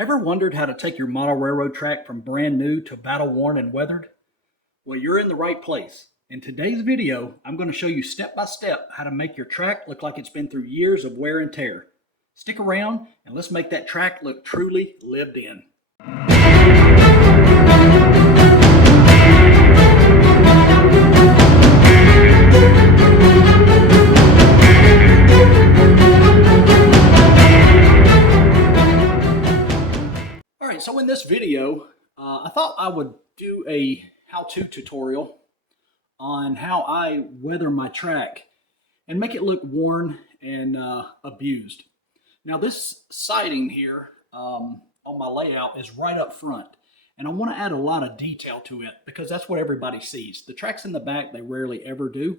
Ever wondered how to take your model railroad track from brand new to battle worn and weathered? Well, you're in the right place. In today's video, I'm going to show you step by step how to make your track look like it's been through years of wear and tear. Stick around and let's make that track look truly lived in. Alright, so in this video, I thought I would do a how-to tutorial on how I weather my track and make it look worn and abused. Now this siding here on my layout is right up front, and I want to add a lot of detail to it because that's what everybody sees. The tracks in the back, they rarely ever do.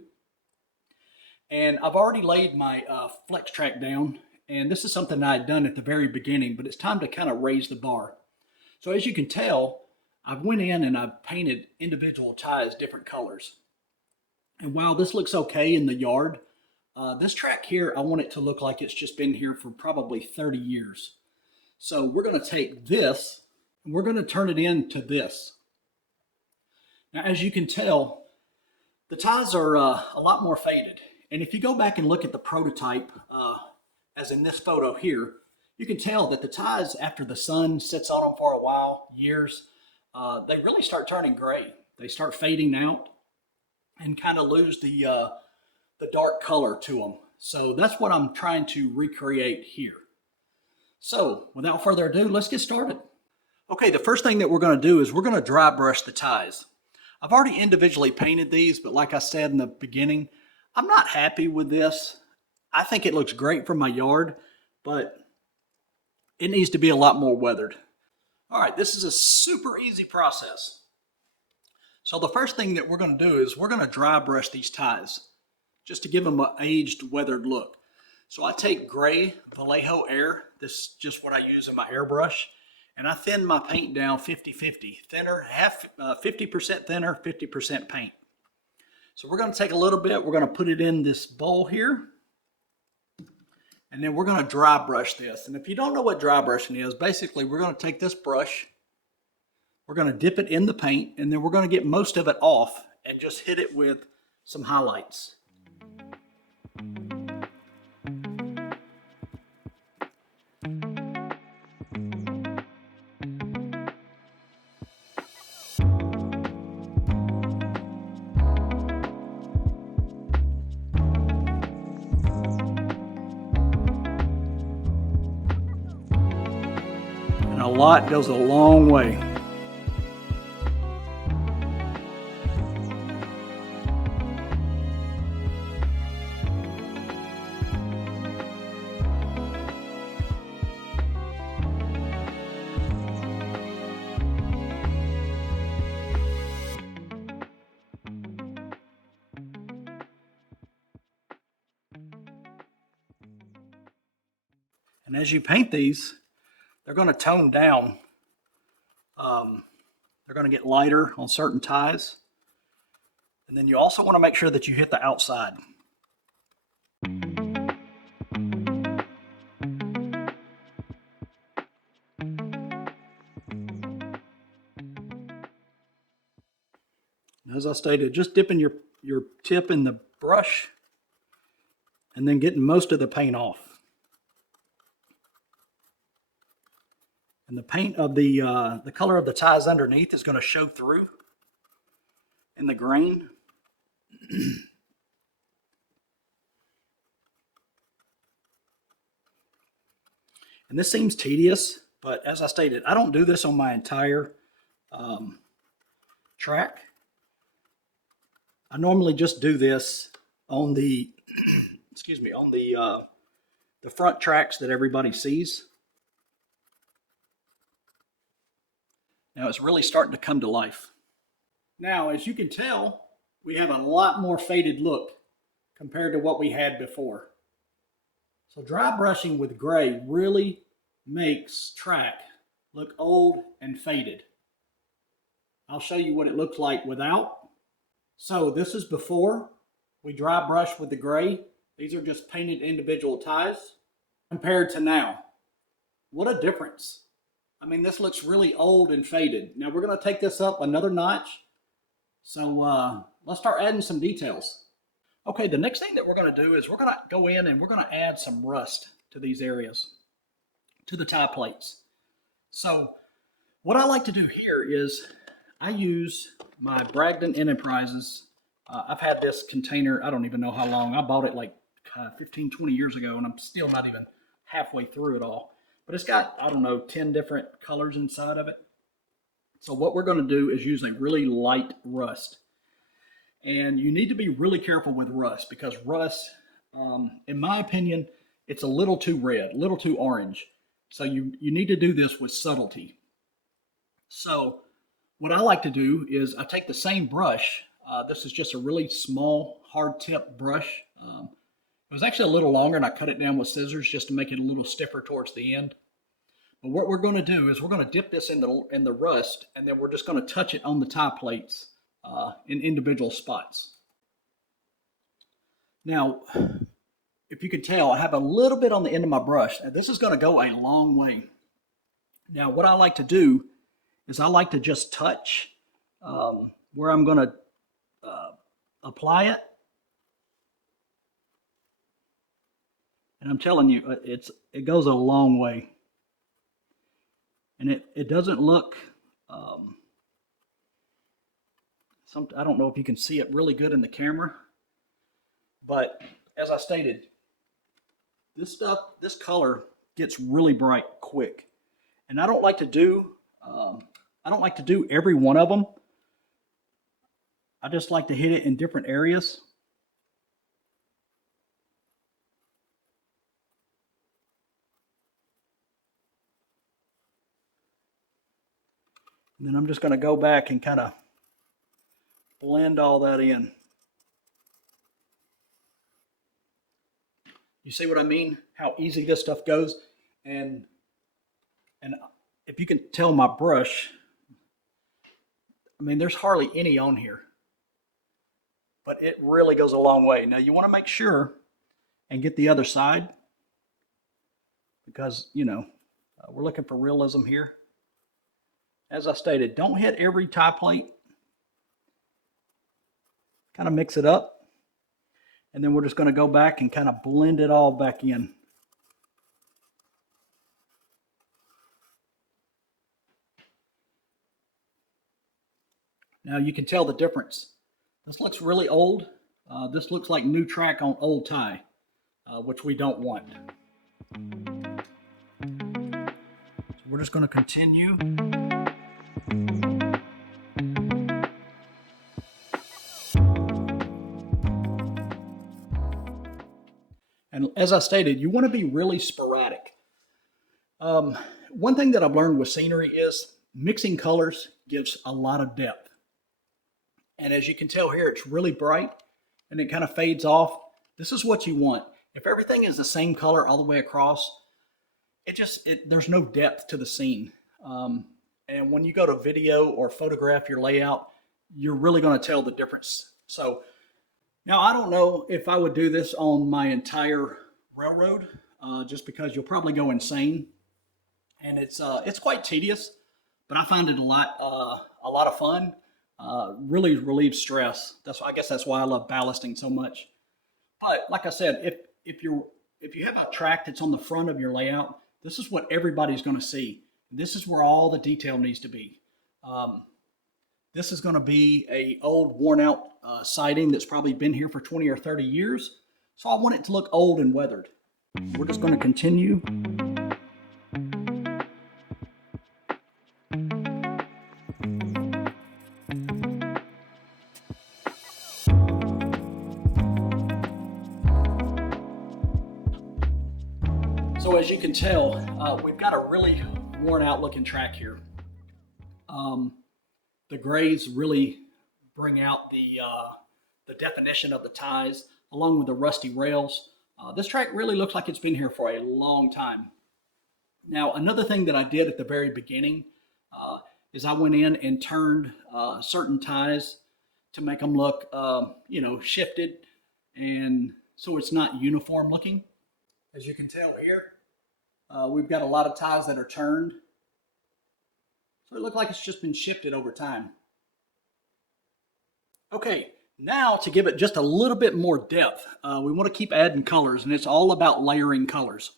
And I've already laid my flex track down, and this is something I had done at the very beginning, but it's time to kind of raise the bar. So as you can tell, I've went in and I've painted individual ties different colors. And while this looks okay in the yard, this track here, I want it to look like it's just been here for probably 30 years. So we're going to take this and we're going to turn it into this. Now, as you can tell, the ties are a lot more faded. And if you go back and look at the prototype, as in this photo here, you can tell that the ties, after the sun sits on them for a while, years, they really start turning gray. They start fading out and kind of lose the dark color to them. So that's what I'm trying to recreate here. So without further ado, let's get started. Okay, the first thing that we're going to do is we're going to dry brush the ties. I've already individually painted these, but like I said in the beginning, I'm not happy with this. I think it looks great for my yard, but it needs to be a lot more weathered. All right, this is a super easy process. So the first thing that we're going to do is we're going to dry brush these ties just to give them an aged, weathered look. So I take gray Vallejo Air, this is just what I use in my airbrush, and I thin my paint down 50-50, thinner, 50% thinner, 50% paint. So we're going to take a little bit, we're going to put it in this bowl here, and then we're going to dry brush this. And if you don't know what dry brushing is, basically we're going to take this brush, we're going to dip it in the paint, and then we're going to get most of it off and just hit it with some highlights. And a lot goes a long way. And as you paint these, they're going to tone down. They're going to get lighter on certain ties. And then you also want to make sure that you hit the outside. As I stated, just dipping your tip in the brush and then getting most of the paint off. And the paint of the color of the ties underneath is going to show through in the grain. And this seems tedious, but as I stated, I don't do this on my entire track. I normally just do this on the excuse me, on the front tracks that everybody sees. Now it's really starting to come to life. Now, as you can tell, we have a lot more faded look compared to what we had before. So dry brushing with gray really makes track look old and faded. I'll show you what it looks like without. So this is before we dry brush with the gray. These are just painted individual ties compared to now. What a difference. I mean, this looks really old and faded. Now we're going to take this up another notch. So let's start adding some details. Okay, the next thing that we're going to do is we're going to go in and we're going to add some rust to these areas, to the tie plates. So what I like to do here is I use my Bragdon Enterprises. I've had this container, I don't even know how long. I bought it like 15, 20 years ago, and I'm still not even halfway through it all. But it's got, I don't know, 10 different colors inside of it. So what we're going to do is use a really light rust. And you need to be really careful with rust because rust, in my opinion, it's a little too red, a little too orange. So you need to do this with subtlety. So what I like to do is I take the same brush. This is just a really small, hard tip brush. It was actually a little longer, and I cut it down with scissors just to make it a little stiffer towards the end. But what we're going to do is we're going to dip this in the rust, and then we're just going to touch it on the tie plates in individual spots. Now, if you can tell, I have a little bit on the end of my brush, and this is going to go a long way. Now, what I like to do is I like to just touch where I'm going to apply it. And I'm telling you, it goes a long way. And it doesn't look, I don't know if you can see it really good in the camera, but as I stated, this color gets really bright quick. And I don't like to do every one of them. I just like to hit it in different areas. And then I'm just going to go back and kind of blend all that in. You see what I mean? How easy this stuff goes. And if you can tell my brush, I mean, there's hardly any on here. But it really goes a long way. Now you want to make sure and get the other side because, you know, we're looking for realism here. As I stated, don't hit every tie plate. Kind of mix it up. And then we're just going to go back and kind of blend it all back in. Now you can tell the difference. This looks really old. This looks like new track on old tie, which we don't want. So we're just going to continue. And as I stated, you want to be really sporadic. One thing that I've learned with scenery is mixing colors gives a lot of depth. And as you can tell here, it's really bright and it kind of fades off. This is what you want. If everything is the same color all the way across, there's no depth to the scene. And when you go to video or photograph your layout, you're really going to tell the difference. So now I don't know if I would do this on my entire railroad, just because you'll probably go insane. And it's quite tedious, but I find it a lot of fun. Really relieves stress. I guess that's why I love ballasting so much. But like I said, if you have a track that's on the front of your layout, this is what everybody's going to see. This is where all the detail needs to be. This is going to be a old, worn out siding that's probably been here for 20 or 30 years. So I want it to look old and weathered. We're just going to continue. So as you can tell, we've got a really worn out looking track here. The grays really bring out the definition of the ties along with the rusty rails. This track really looks like it's been here for a long time. Now, another thing that I did at the very beginning is I went in and turned certain ties to make them look, shifted, and so it's not uniform looking. As you can tell here, we've got a lot of ties that are turned. So it looks like it's just been shifted over time. Okay, now to give it just a little bit more depth, we want to keep adding colors, and it's all about layering colors.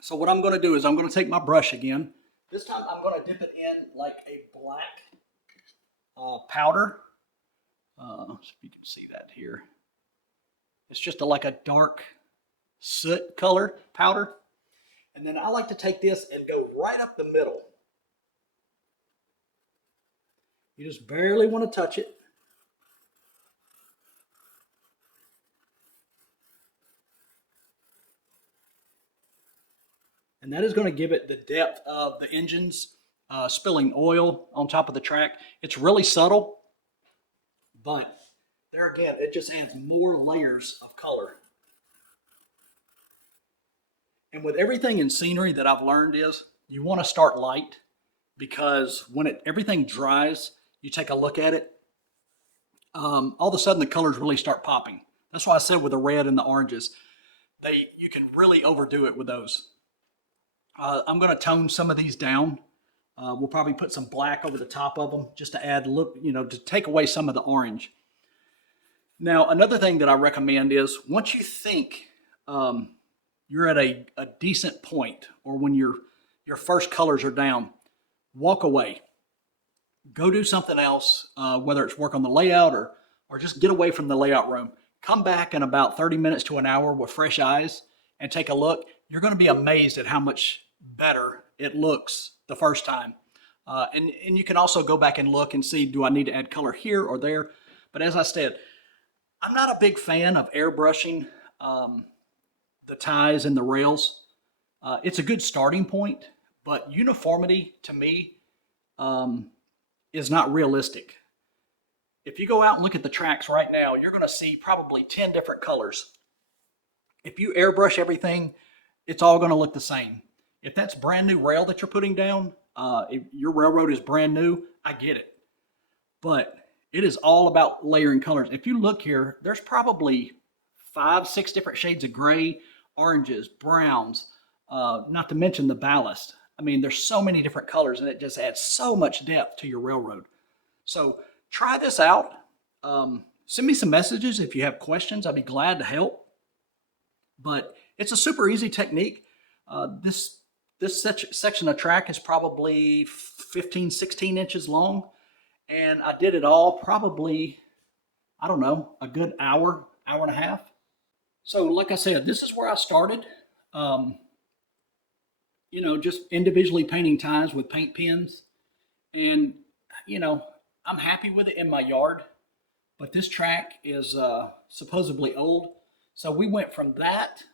So what I'm going to do is I'm going to take my brush again. This time I'm going to dip it in like a black powder. So if you can see that here. It's just like a dark soot color powder. And then I like to take this and go right up the middle. You just barely want to touch it. And that is going to give it the depth of the engines spilling oil on top of the track. It's really subtle, but there again, it just adds more layers of color. And with everything in scenery that I've learned is you want to start light, because when everything dries, you take a look at it, all of a sudden the colors really start popping. That's why I said with the red and the oranges, you can really overdo it with those. I'm going to tone some of these down. We'll probably put some black over the top of them just to add, to take away some of the orange. Now, another thing that I recommend is once you think you're at a decent point, or when your first colors are down, walk away. Go do something else, whether it's work on the layout or just get away from the layout room. Come back in about 30 minutes to an hour with fresh eyes and take a look. You're going to be amazed at how much better it looks the first time. And you can also go back and look and see, do I need to add color here or there? But as I said, I'm not a big fan of airbrushing the ties and the rails. It's a good starting point, but uniformity to me is not realistic. If you go out and look at the tracks right now, you're going to see probably 10 different colors. If you airbrush everything, it's all going to look the same. If that's brand new rail that you're putting down, if your railroad is brand new, I get it. But it is all about layering colors. If you look here, there's probably 5-6 different shades of gray, oranges, browns, not to mention the ballast. I mean, there's so many different colors, and it just adds so much depth to your railroad. So try this out. Send me some messages if you have questions. I'd be glad to help. But it's a super easy technique. This section of track is probably 15, 16 inches long. And I did it all probably, I don't know, a good hour and a half. So like I said, this is where I started. Just individually painting ties with paint pens. And, I'm happy with it in my yard. But this track is supposedly old. So we went from that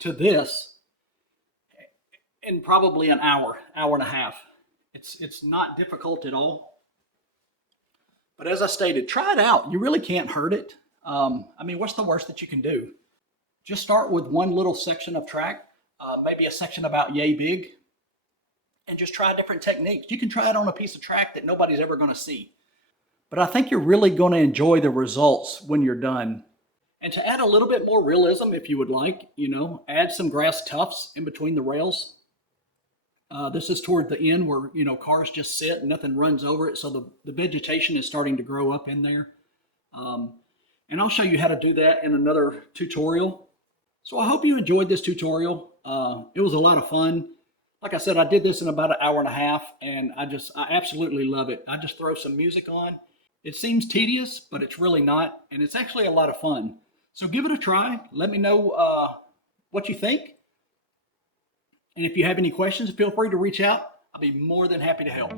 to this in probably an hour and a half. It's not difficult at all. But as I stated, try it out. You really can't hurt it. What's the worst that you can do? Just start with one little section of track, maybe a section about yay big, and just try different techniques. You can try it on a piece of track that nobody's ever going to see. But I think you're really going to enjoy the results when you're done. And to add a little bit more realism, if you would like, add some grass tufts in between the rails. This is toward the end where, cars just sit and nothing runs over it. So the vegetation is starting to grow up in there. And I'll show you how to do that in another tutorial. So I hope you enjoyed this tutorial. It was a lot of fun. Like I said, I did this in about an hour and a half, and I absolutely love it. I just throw some music on. It seems tedious, but it's really not. And it's actually a lot of fun. So give it a try. Let me know what you think. And if you have any questions, feel free to reach out. I'll be more than happy to help.